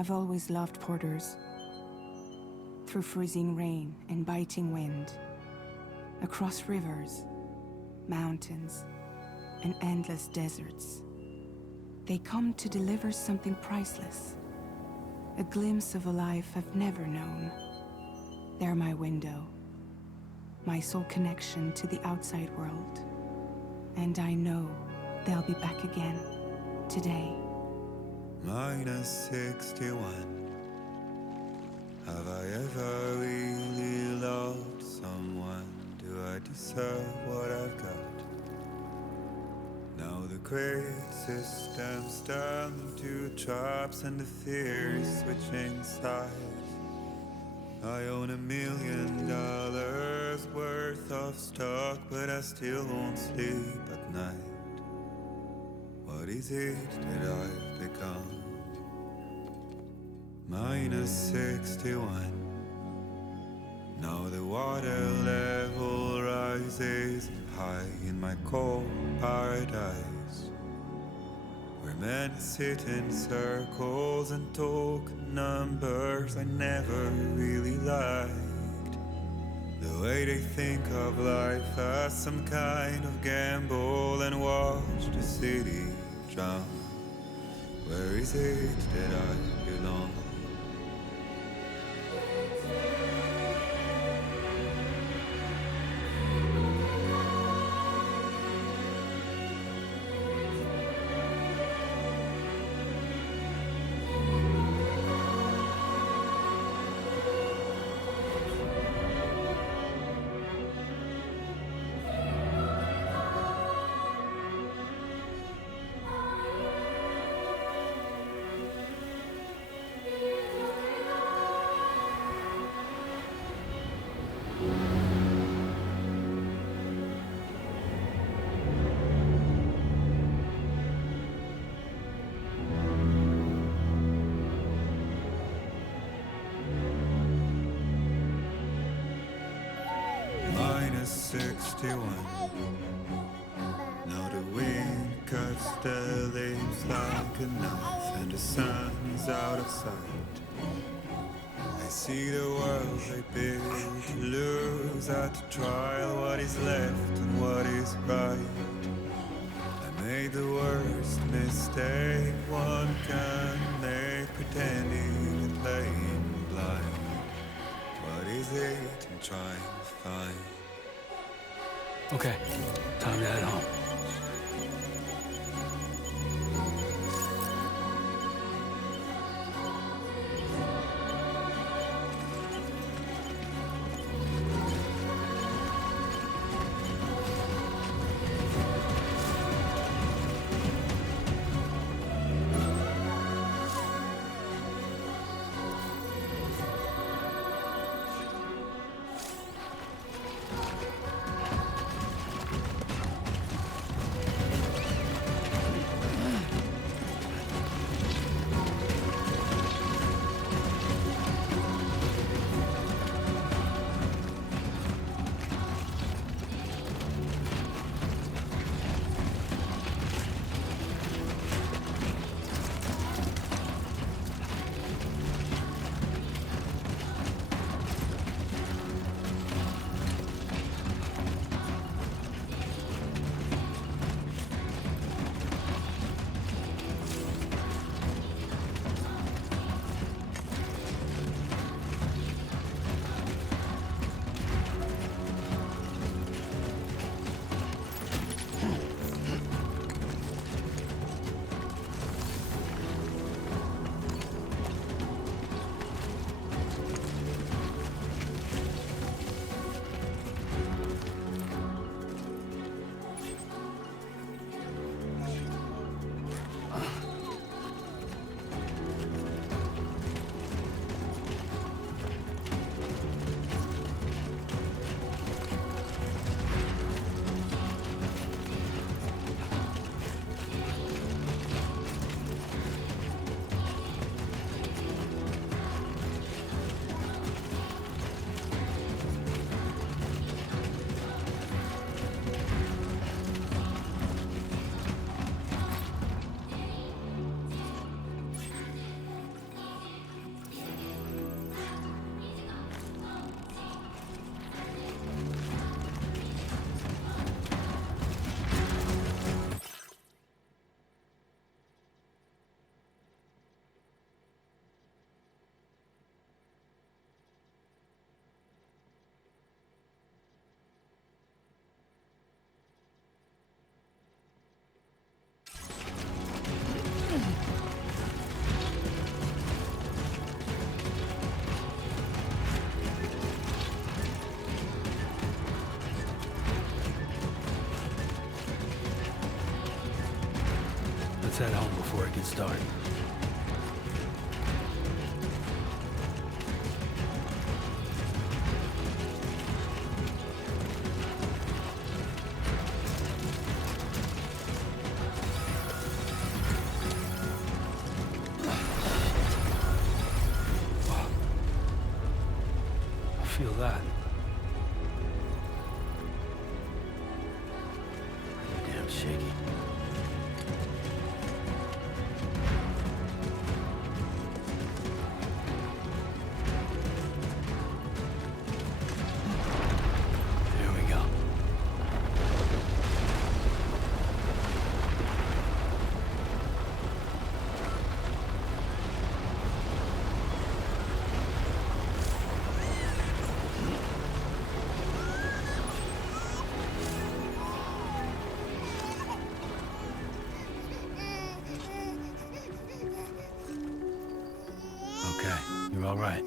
I've always loved porters. Through freezing rain and biting wind, across rivers, mountains, and endless deserts, they come to deliver something priceless, a glimpse of a life I've never known. They're my window, my sole connection to the outside world. And I know they'll be back again, today. -61. Have I ever really loved someone? Do I deserve what I've got? Now the great system's turned into traps and the fear is switching sides. I own $1 million worth of stock, but I still won't sleep at night. What is it that I've become? -61. Now the water level rises high in my cold paradise, where men sit in circles and talk numbers I never really liked. The way they think of life as some kind of gamble and watch the city drown. Where is it that I belong? -61. Now the wind cuts the leaves like a knife and the sun is out of sight. I see the world I built to lose at the trial, what is left and what is right. I made the worst mistake one can make, pretending and playing blind. What is it I'm trying to find? Okay, time to head home. can start. Feel that. Pretty damn shaky. Here we go. Okay, you're all right.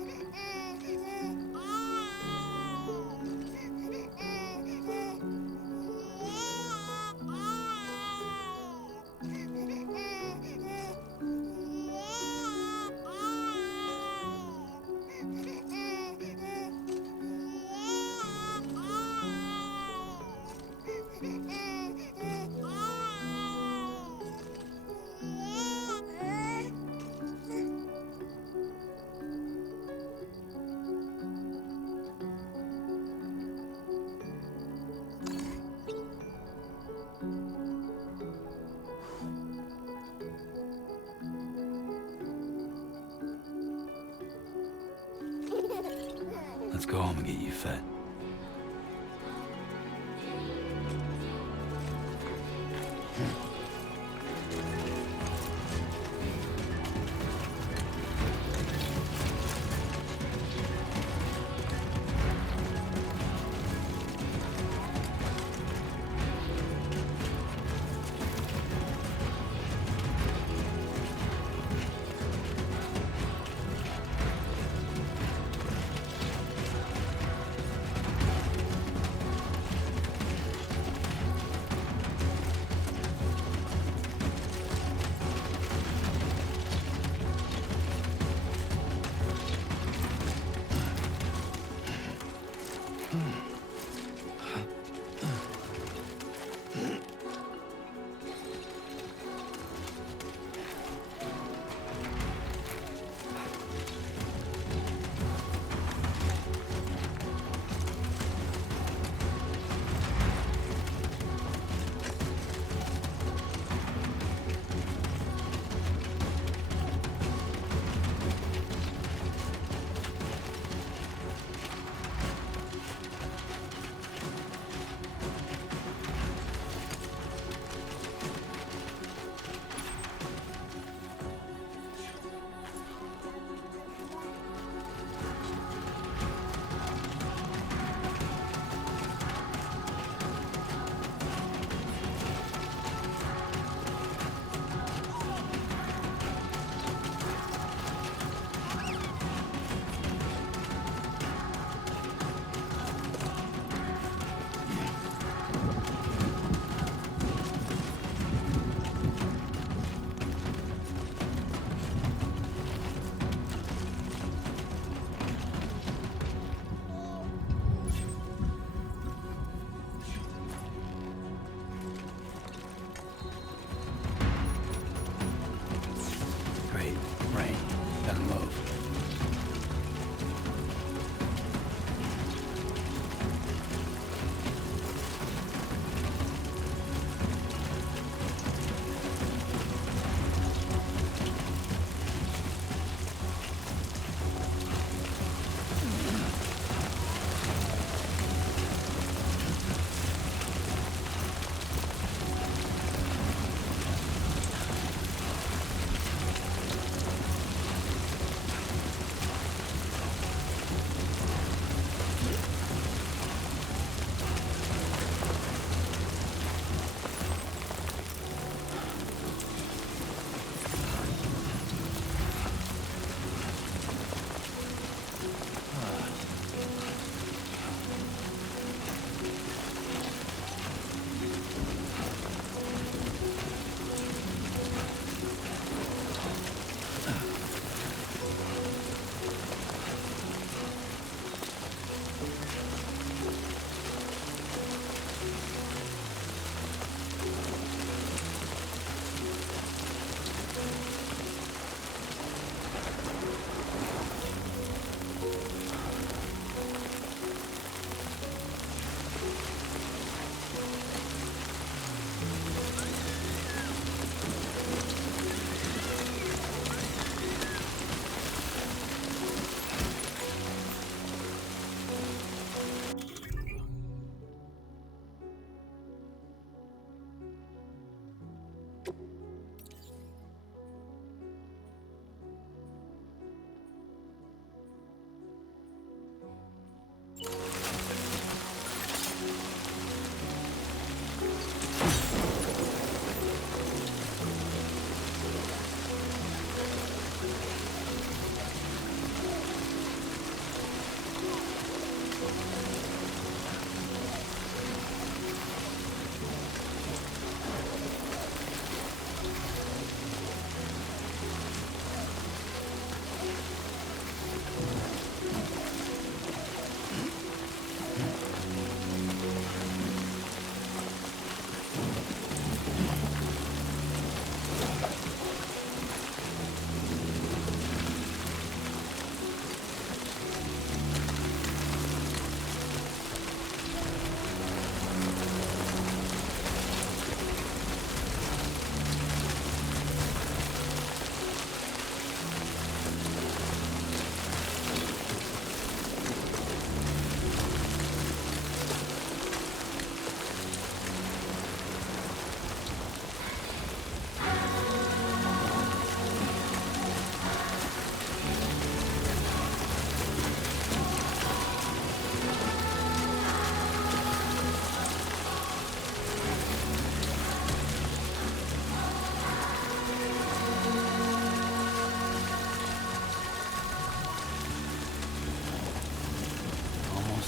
Let's go home and get you fed.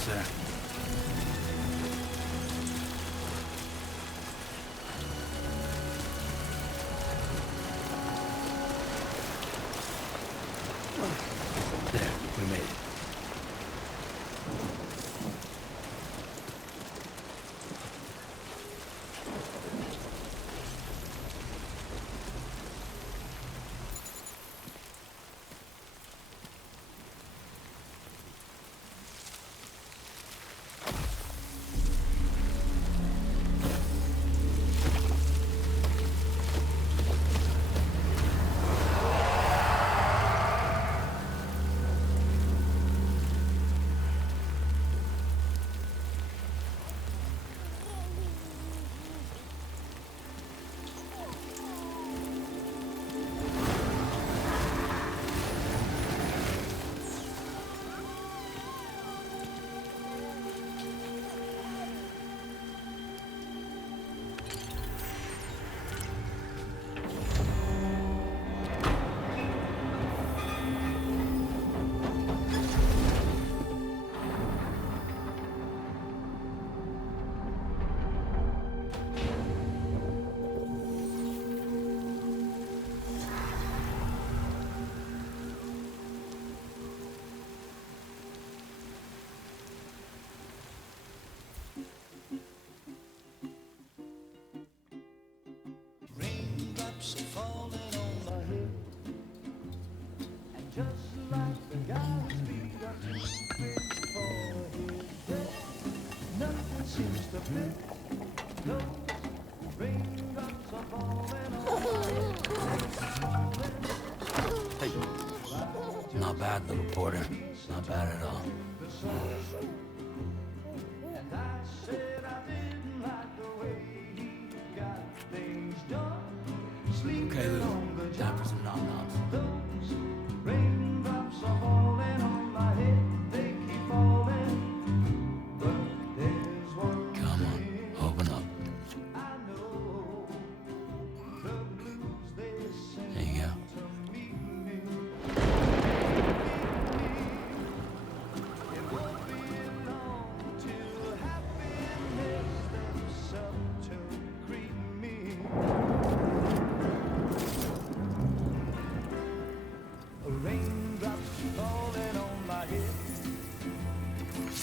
Almost there. There, we made it. Raindrops are falling on my head, and just like the guy's feet are too big for his head, nothing seems to fit. Those raindrops are falling on my head. Hey, not bad, little porter. Not bad at all. And I said I didn't like the way he got things done. Okay, little. Time for some nom-noms. Those raindrops are falling on my head. They keep falling, but there's one Come on, thing open up. I know. The blues they sing There you go. to meet me. It won't be long till happiness steps up to greet me. Raindrops falling on my head,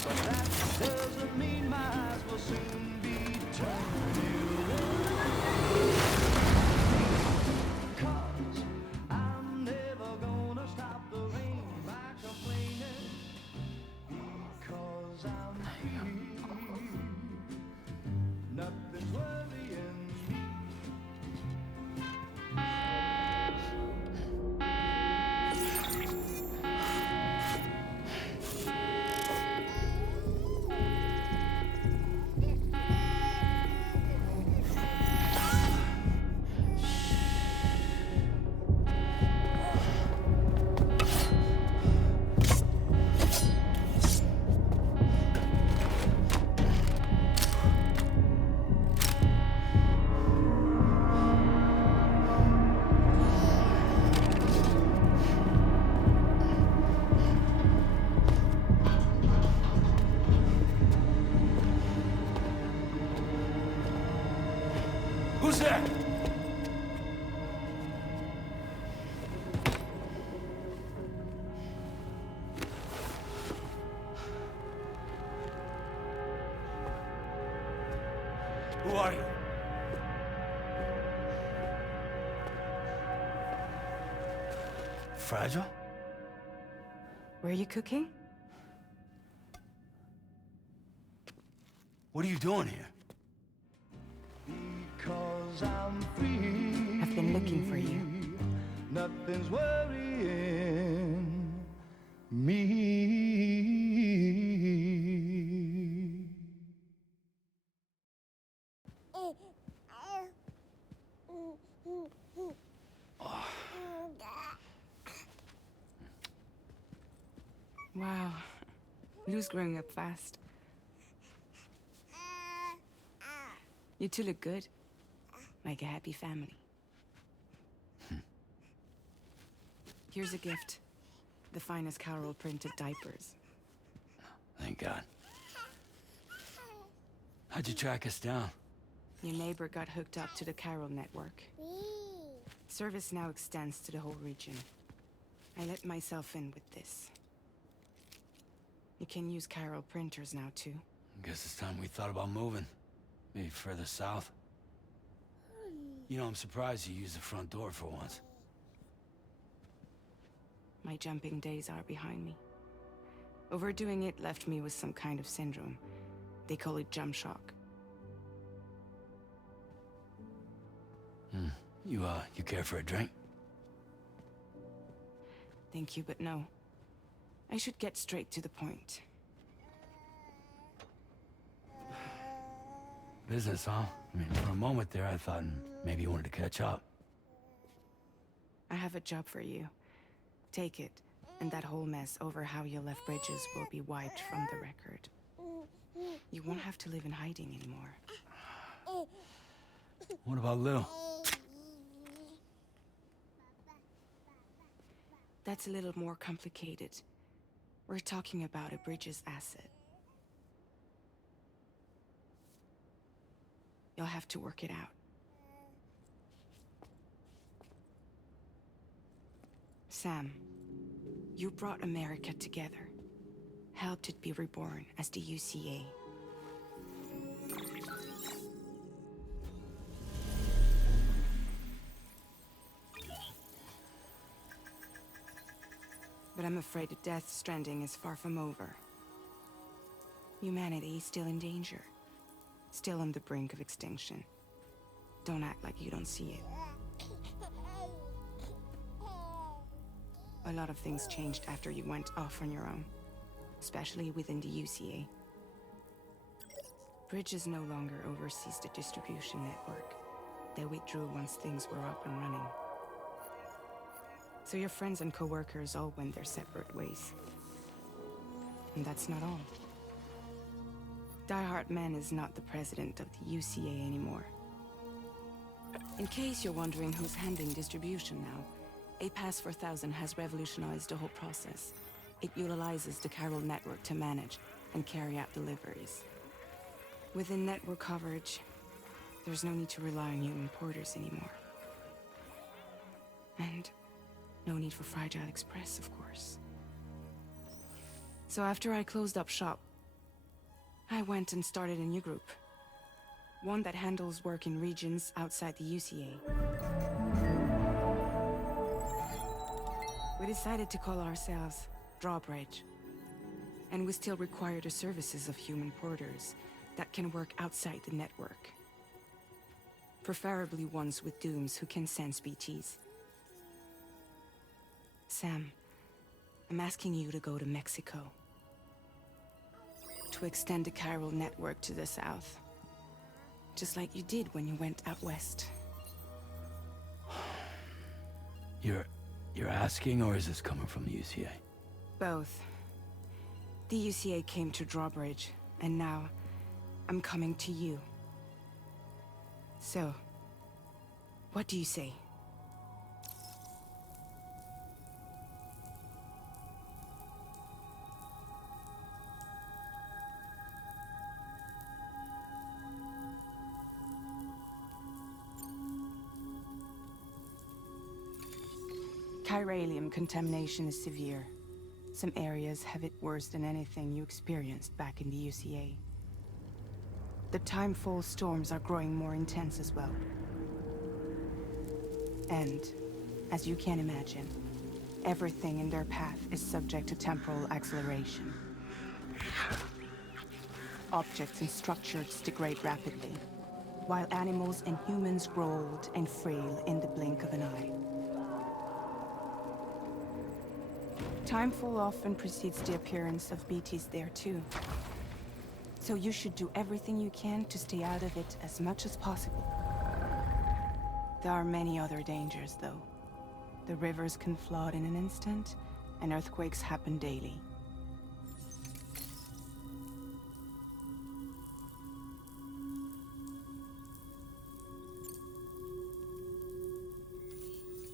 but that doesn't mean my eyes will soon be turning red. 'Cause I'm never gonna stop the rain by complaining, because I'm free. Nothing's worrying me. Who's there? Who are you? Fragile? Were you cooking? What are you doing here? Because I'm free. I've been looking for you. Nothing's worrying me. Wow. Lou's growing up fast. You two look good. Like a happy family. Here's a gift. The finest Carol printed diapers. Thank God. How'd you track us down? Your neighbor got hooked up to the Chiral network. Service now extends to the whole region. I let myself in with this. You can use Chiral printers now, too. Guess it's time we thought about moving. Maybe further south. You know, I'm surprised you used the front door for once. My jumping days are behind me. Overdoing it left me with some kind of syndrome. They call it jump shock. You care for a drink? Thank you, but no. I should get straight to the point. Business, huh? I mean, for a moment there, I thought maybe you wanted to catch up. I have a job for you. Take it, and that whole mess over how you left bridges will be wiped from the record. You won't have to live in hiding anymore. What about Lou? That's a little more complicated. We're talking about a bridges asset. You'll have to work it out. Sam, you brought America together. Helped it be reborn as the UCA. But I'm afraid the Death Stranding is far from over. Humanity is still in danger. Still on the brink of extinction. Don't act like you don't see it. A lot of things changed after you went off on your own. Especially within the UCA. Bridges no longer oversees the distribution network. They withdrew once things were up and running. So your friends and co-workers all went their separate ways. And that's not all. Die Hard Man is not the president of the UCA anymore. In case you're wondering who's handling distribution now, A Pass 4000 has revolutionized the whole process. It utilizes the Chiral network to manage and carry out deliveries. Within network coverage, there's no need to rely on human porters anymore. And no need for Fragile Express, of course. So after I closed up shop, I went and started a new group. One that handles work in regions outside the UCA. We decided to call ourselves Drawbridge. And we still require the services of human porters that can work outside the network. Preferably ones with dooms who can sense BTs. Sam, I'm asking you to go to Mexico. To extend the Chiral network to the south. Just like you did when you went out west. You're asking, or is this coming from the UCA? Both. The UCA came to Drawbridge, and now I'm coming to you. So, what do you say? Chiralium contamination is severe. Some areas have it worse than anything you experienced back in the UCA. The timefall storms are growing more intense as well. And, as you can imagine, everything in their path is subject to temporal acceleration. Objects and structures degrade rapidly, while animals and humans grow old and frail in the blink of an eye. Timefall often precedes the appearance of BTs there too. So you should do everything you can to stay out of it as much as possible. There are many other dangers though. The rivers can flood in an instant, and earthquakes happen daily.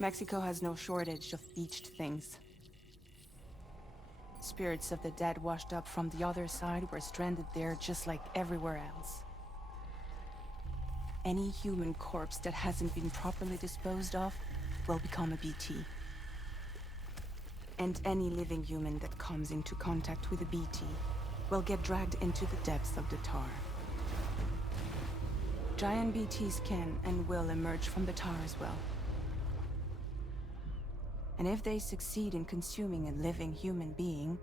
Mexico has no shortage of beached things. Spirits of the dead washed up from the other side were stranded there just like everywhere else. Any human corpse that hasn't been properly disposed of will become a BT. And any living human that comes into contact with a BT will get dragged into the depths of the tar. Giant BTs can and will emerge from the tar as well. And if they succeed in consuming a living human being,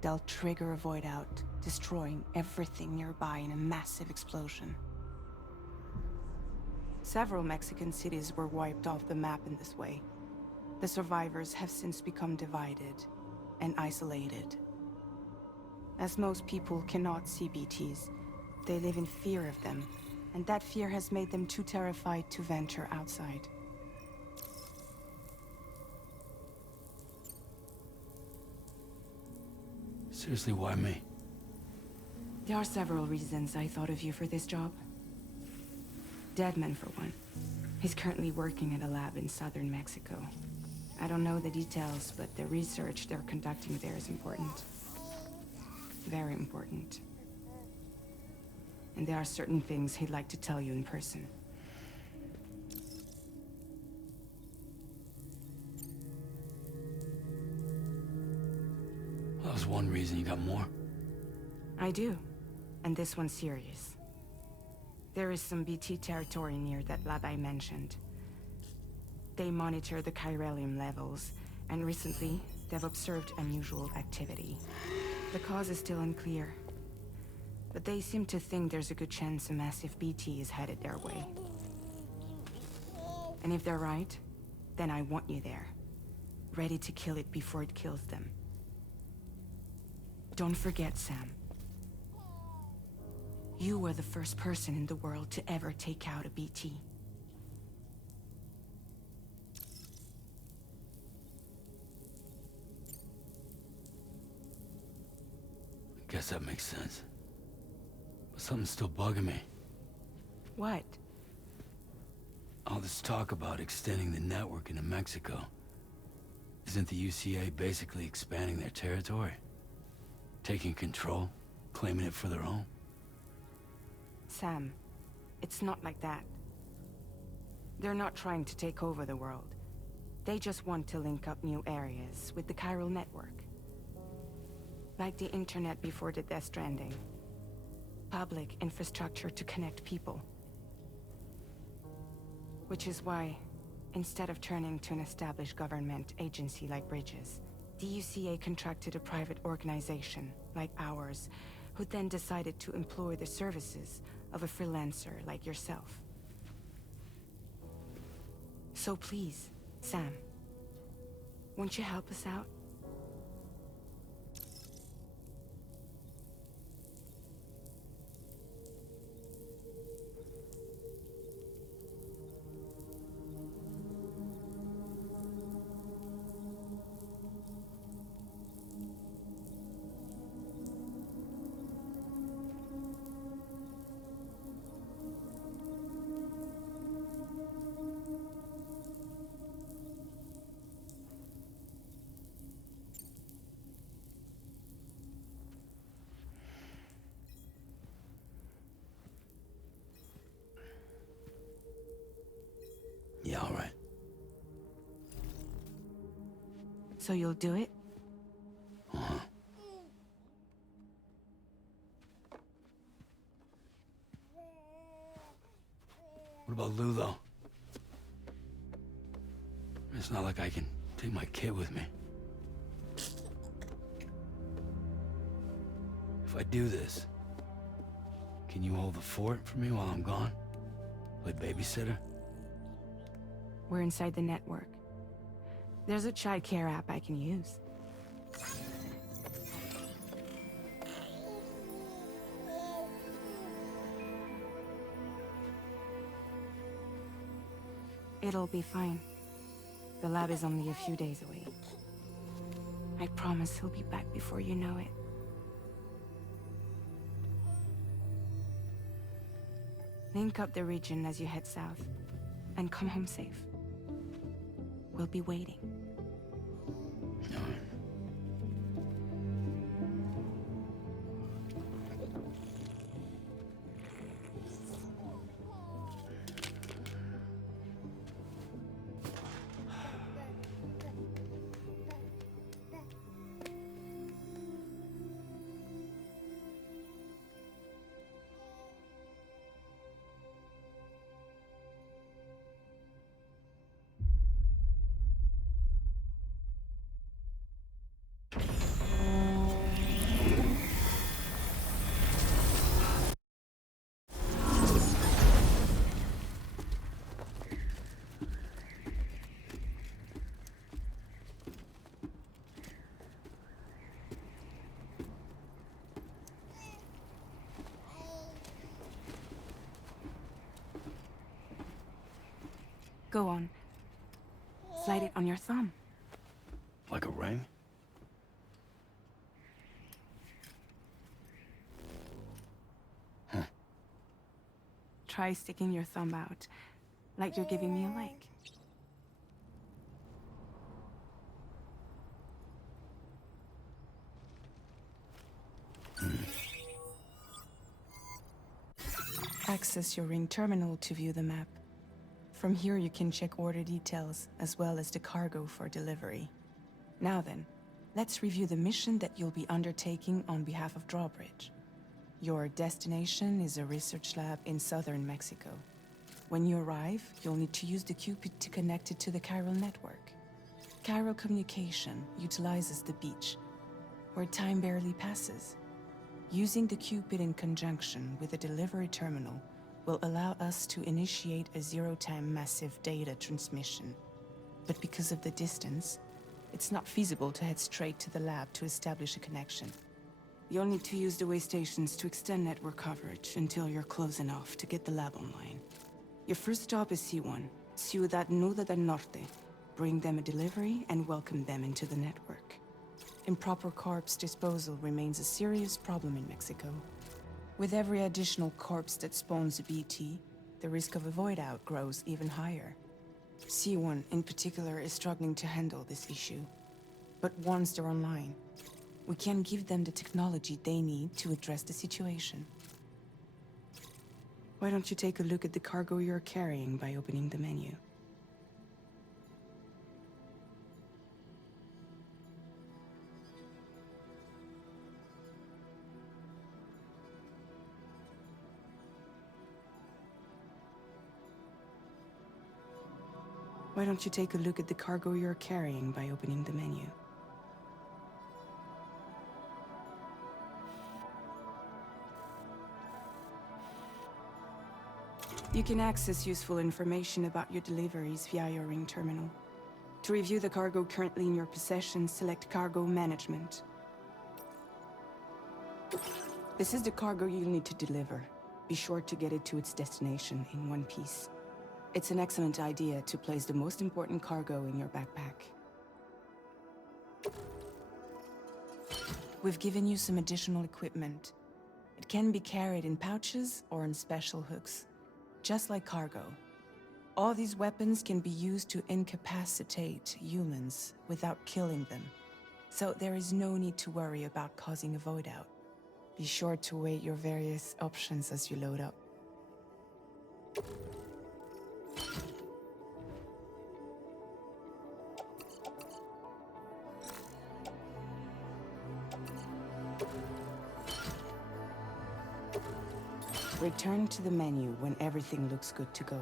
they'll trigger a void out, destroying everything nearby in a massive explosion. Several Mexican cities were wiped off the map in this way. The survivors have since become divided and isolated. As most people cannot see BTs, they live in fear of them, and that fear has made them too terrified to venture outside. Seriously, why me? There are several reasons I thought of you for this job. Deadman, for one. He's currently working at a lab in southern Mexico. I don't know the details, but the research they're conducting there is important. Very important. And there are certain things he'd like to tell you in person. Well, that was one reason. You got more? I do. And this one's serious. There is some BT territory near that lab I mentioned. They monitor the chiralium levels, and recently, they've observed unusual activity. The cause is still unclear, but they seem to think there's a good chance a massive BT is headed their way. And if they're right, then I want you there, ready to kill it before it kills them. Don't forget, Sam. You were the first person in the world to ever take out a BT. Guess that makes sense. But something's still bugging me. What? All this talk about extending the network into Mexico. Isn't the UCA basically expanding their territory? Taking control? Claiming it for their own? Sam, it's not like that. They're not trying to take over the world. They just want to link up new areas with the chiral network. Like the internet before the Death Stranding. Public infrastructure to connect people. Which is why, instead of turning to an established government agency like Bridges, the UCA contracted a private organization, like ours, who then decided to employ the services of a freelancer like yourself. So please, Sam, won't you help us out? Yeah, all right. So you'll do it? Uh-huh. What about Lou, though? It's not like I can take my kid with me. If I do this, can you hold the fort for me while I'm gone? Play babysitter? We're inside the network. There's a child care app I can use. It'll be fine. The lab is only a few days away. I promise he'll be back before you know it. Link up the region as you head south, and come home safe. We'll be waiting. All right. Go on. Slide it on your thumb. Like a ring? Try sticking your thumb out, like you're giving me a like. Access your ring terminal to view the map. From here you can check order details, as well as the cargo for delivery. Now then, let's review the mission that you'll be undertaking on behalf of Drawbridge. Your destination is a research lab in southern Mexico. When you arrive, you'll need to use the Cupid to connect it to the chiral network. Chiral communication utilizes the beach, where time barely passes. Using the Cupid in conjunction with a delivery terminal will allow us to initiate a zero-time massive data transmission. But because of the distance, it's not feasible to head straight to the lab to establish a connection. You'll need to use the way stations to extend network coverage until you're close enough to get the lab online. Your first stop is C1, Ciudad Nuda del Norte. Bring them a delivery and welcome them into the network. Improper corpse disposal remains a serious problem in Mexico. With every additional corpse that spawns a BT, the risk of a void out grows even higher. C1 in particular is struggling to handle this issue. But once they're online, we can give them the technology they need to address the situation. Why don't you take a look at the cargo you're carrying by opening the menu? Why don't you take a look at the cargo you're carrying by opening the menu? You can access useful information about your deliveries via your ring terminal. To review the cargo currently in your possession, select Cargo Management. This is the cargo you'll need to deliver. Be sure to get it to its destination in one piece. It's an excellent idea to place the most important cargo in your backpack. We've given you some additional equipment. It can be carried in pouches or on special hooks, just like cargo. All these weapons can be used to incapacitate humans without killing them. So there is no need to worry about causing a void out. Be sure to weigh your various options as you load up. Return to the menu when everything looks good to go.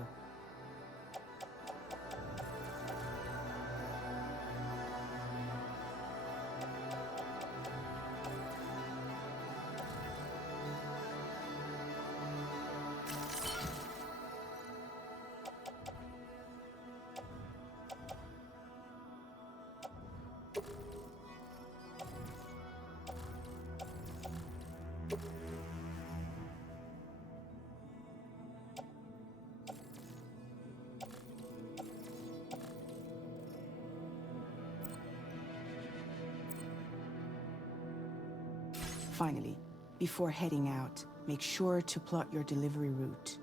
Finally, before heading out, make sure to plot your delivery route.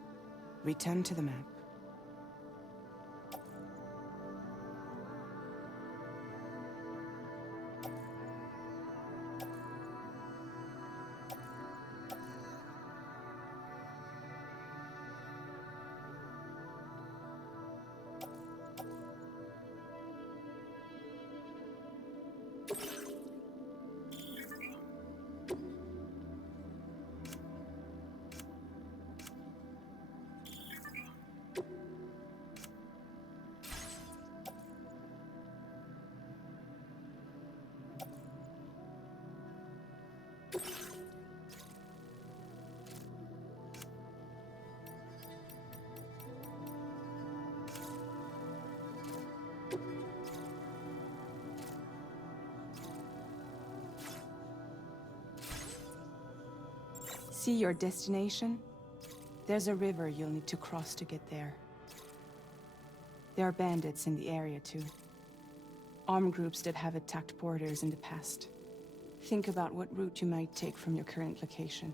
Return to the map. See your destination? There's a river you'll need to cross to get there. There are bandits in the area too. Armed groups that have attacked borders in the past. Think about what route you might take from your current location.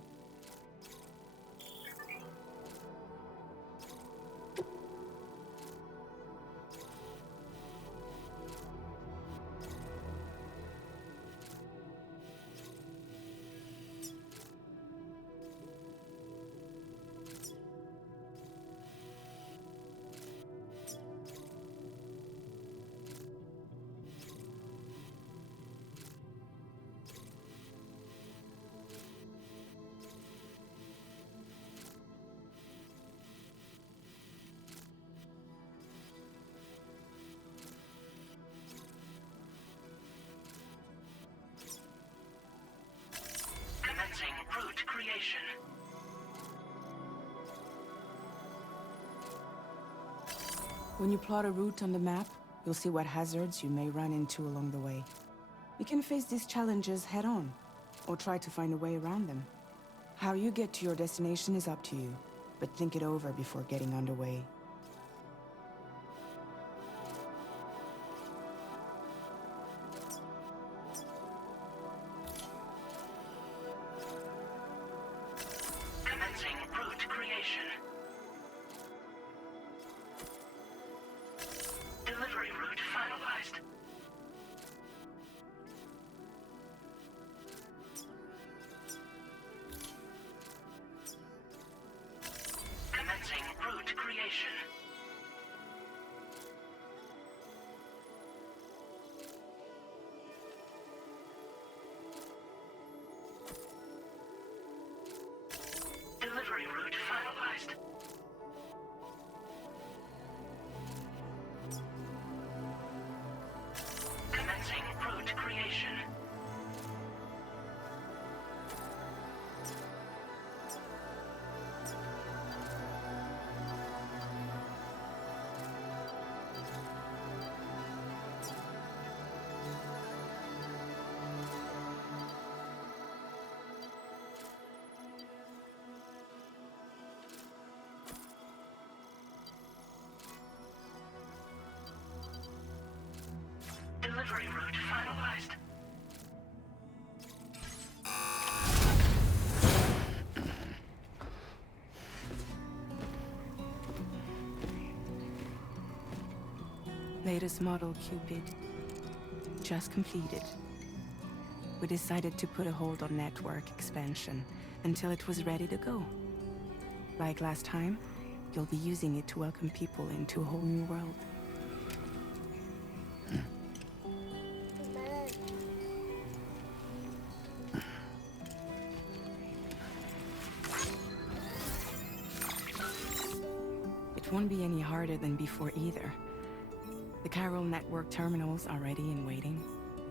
Route creation. When you plot a route on the map, you'll see what hazards you may run into along the way. You can face these challenges head-on, or try to find a way around them. How you get to your destination is up to you, but think it over before getting underway. Commencing route creation. Delivery route finalized. Commencing route creation. Delivery route finalized. Commencing route creation. Delivery route finalized. Latest model Cupid. Just completed. We decided to put a hold on network expansion until it was ready to go. Like last time, you'll be using it to welcome people into a whole new world. It won't be any harder than before either. The Chiral network terminals are ready and waiting.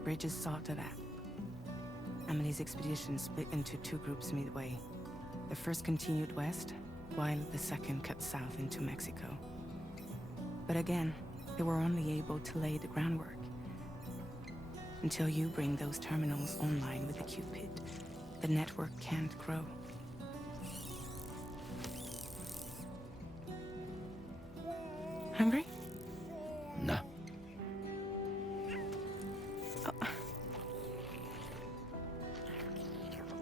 Bridges saw to that. Emily's expedition split into two groups midway. The first continued west, while the second cut south into Mexico. But again, they were only able to lay the groundwork. Until you bring those terminals online with the Cupid, the network can't grow. Hungry? No.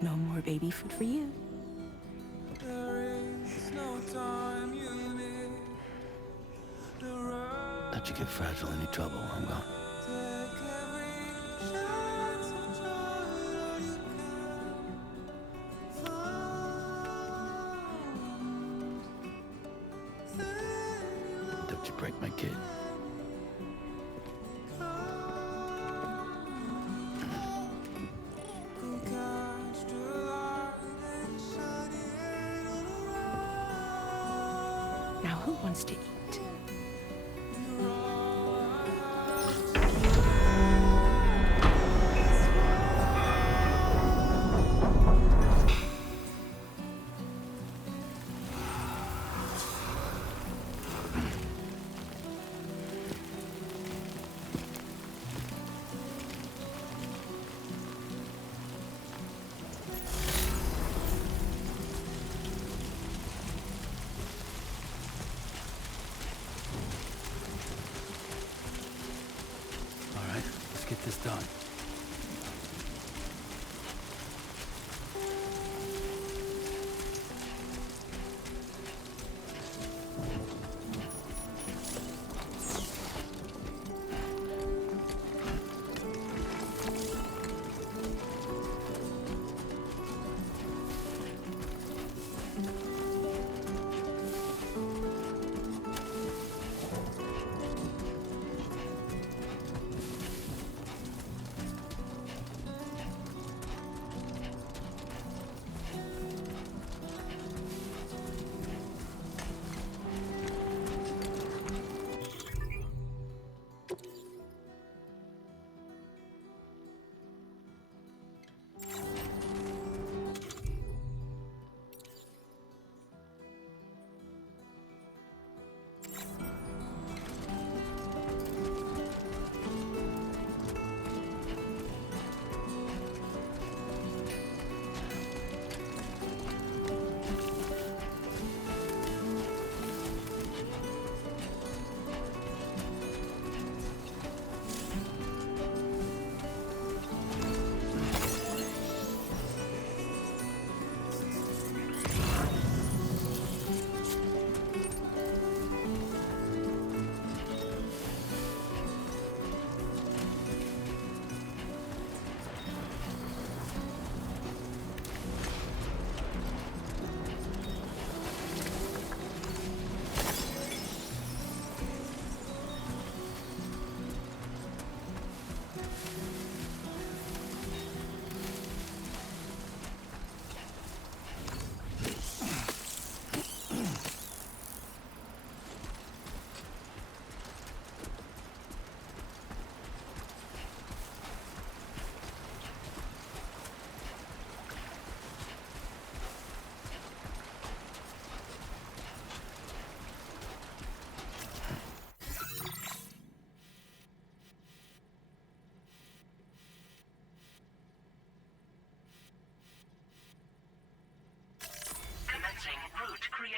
No more baby food for you. Let you get fragile any trouble, I'm gone. Don't you break my kid. Now who wants to eat?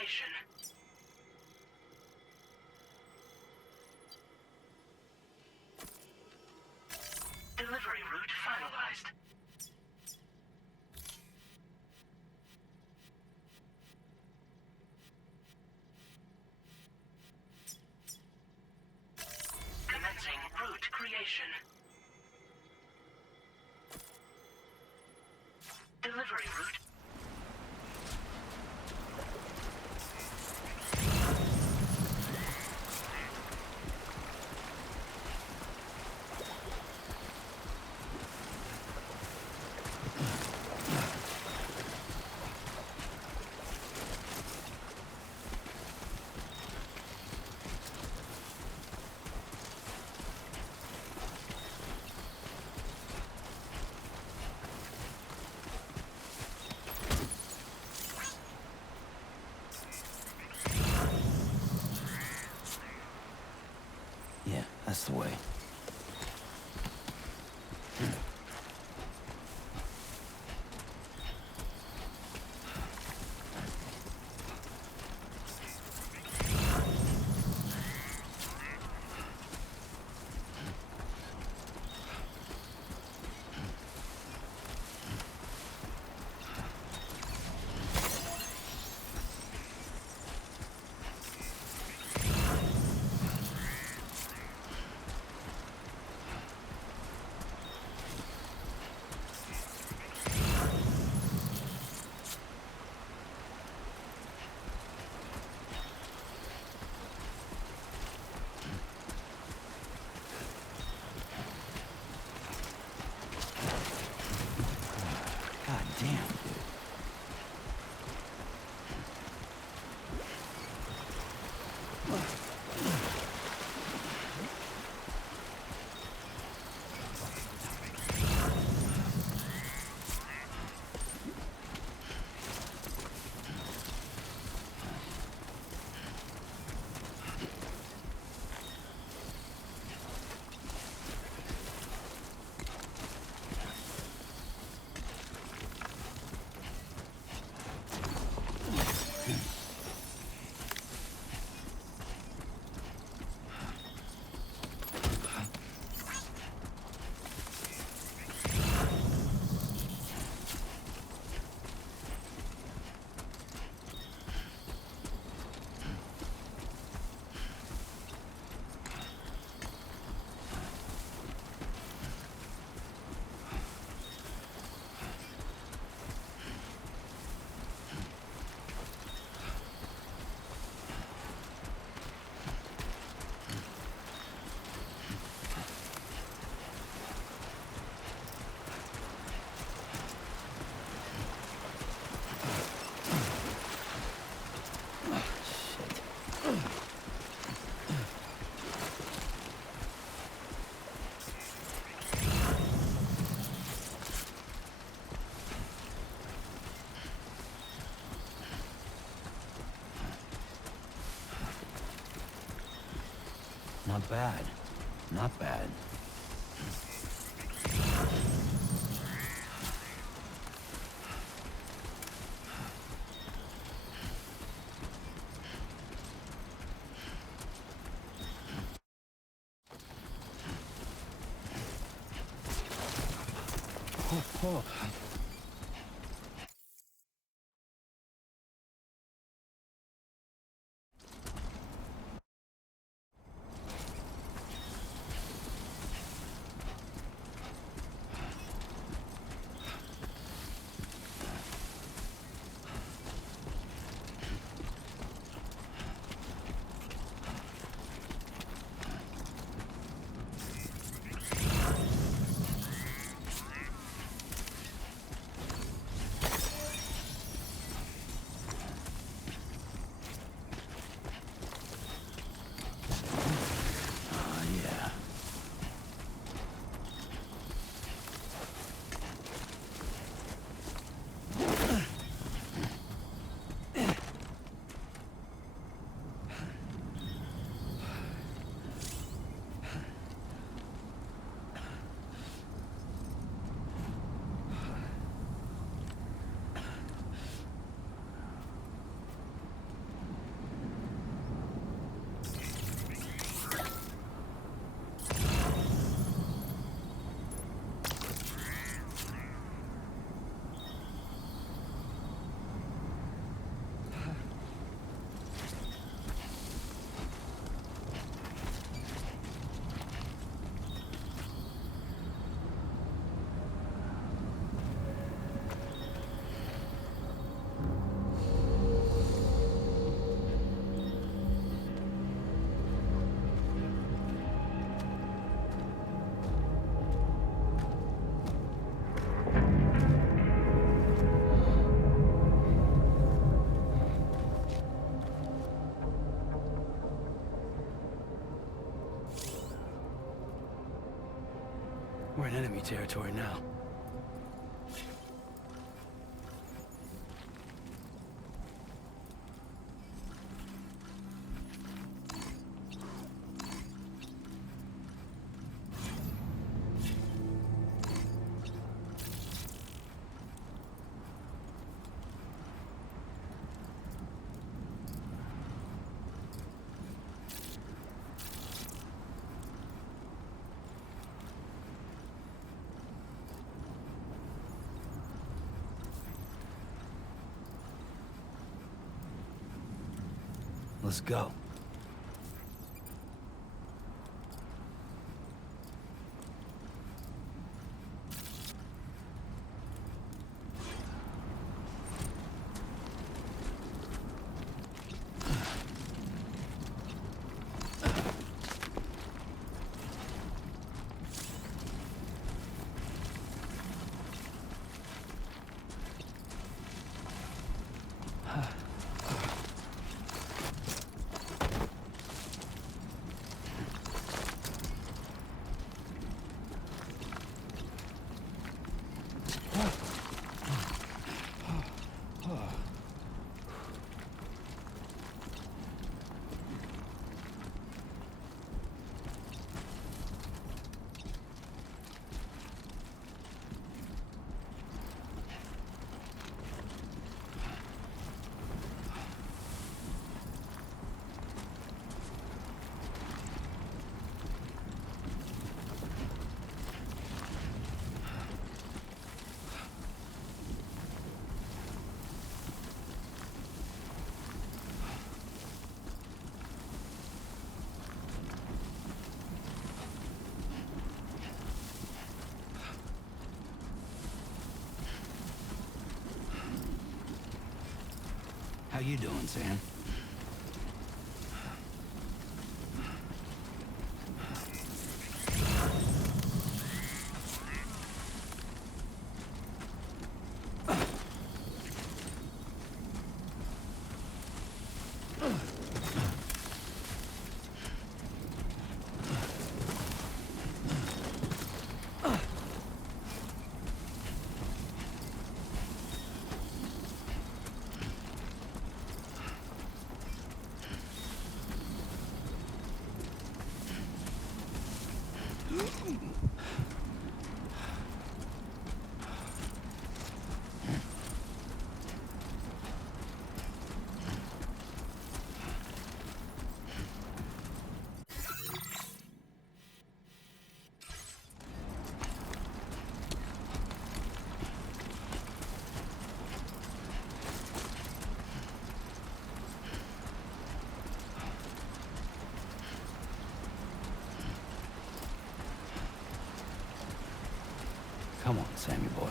creation. Delivery route finalized. Commencing route creation. Delivery route. Yeah, that's the way. God damn, dude. Not bad. Not bad. Oh. enemy territory now. Let's go. How you doing, Sam? Come on, Sammy boy.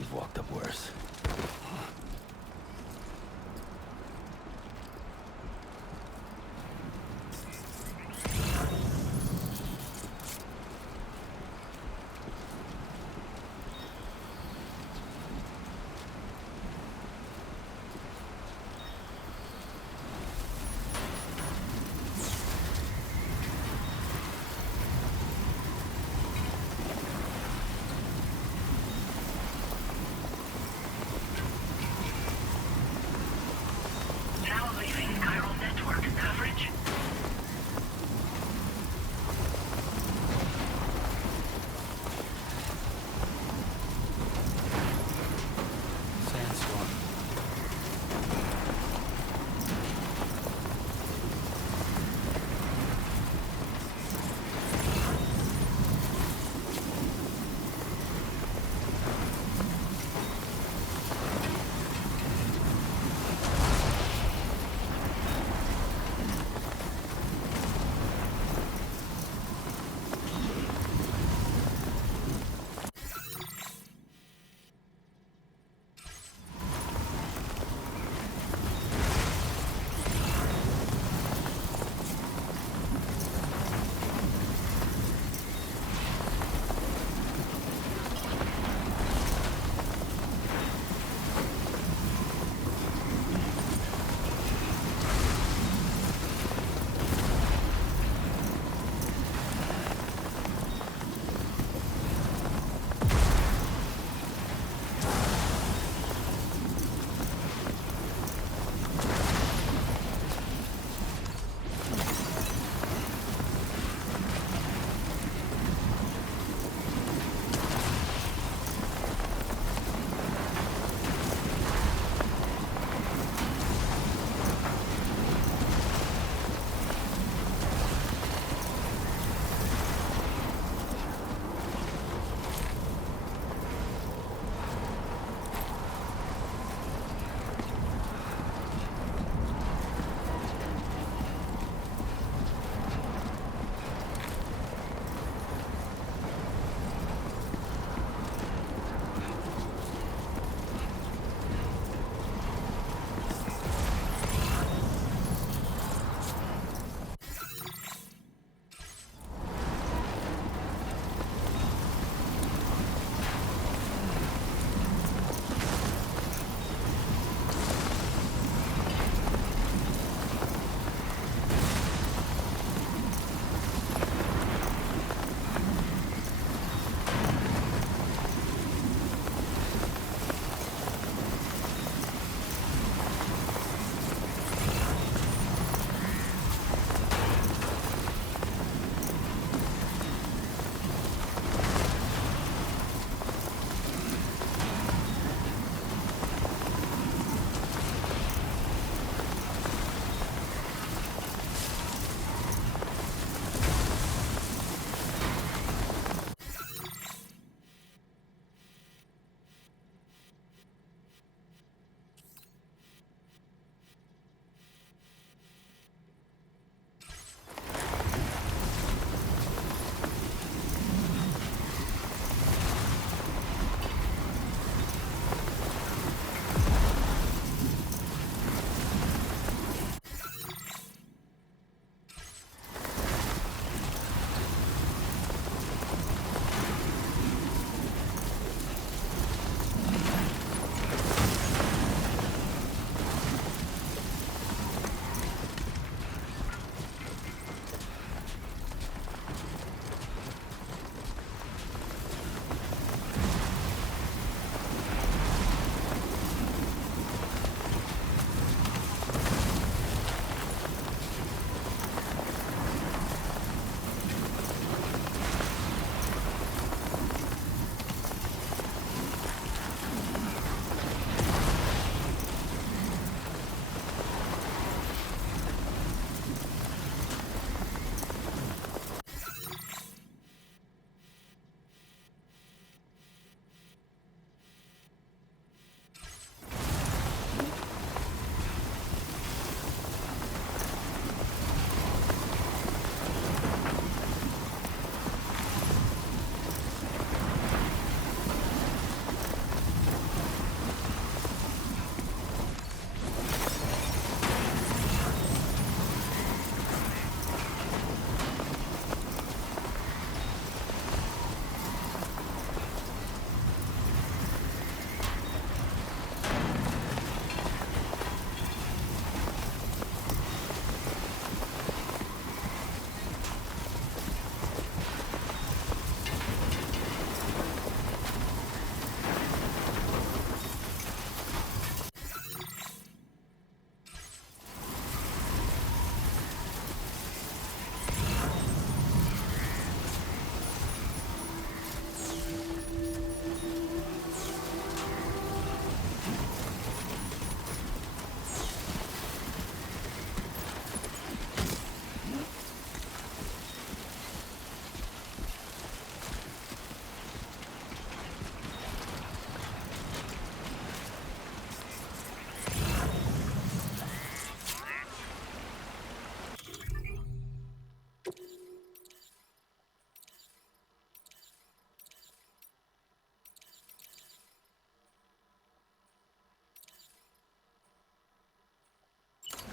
You've walked up worse.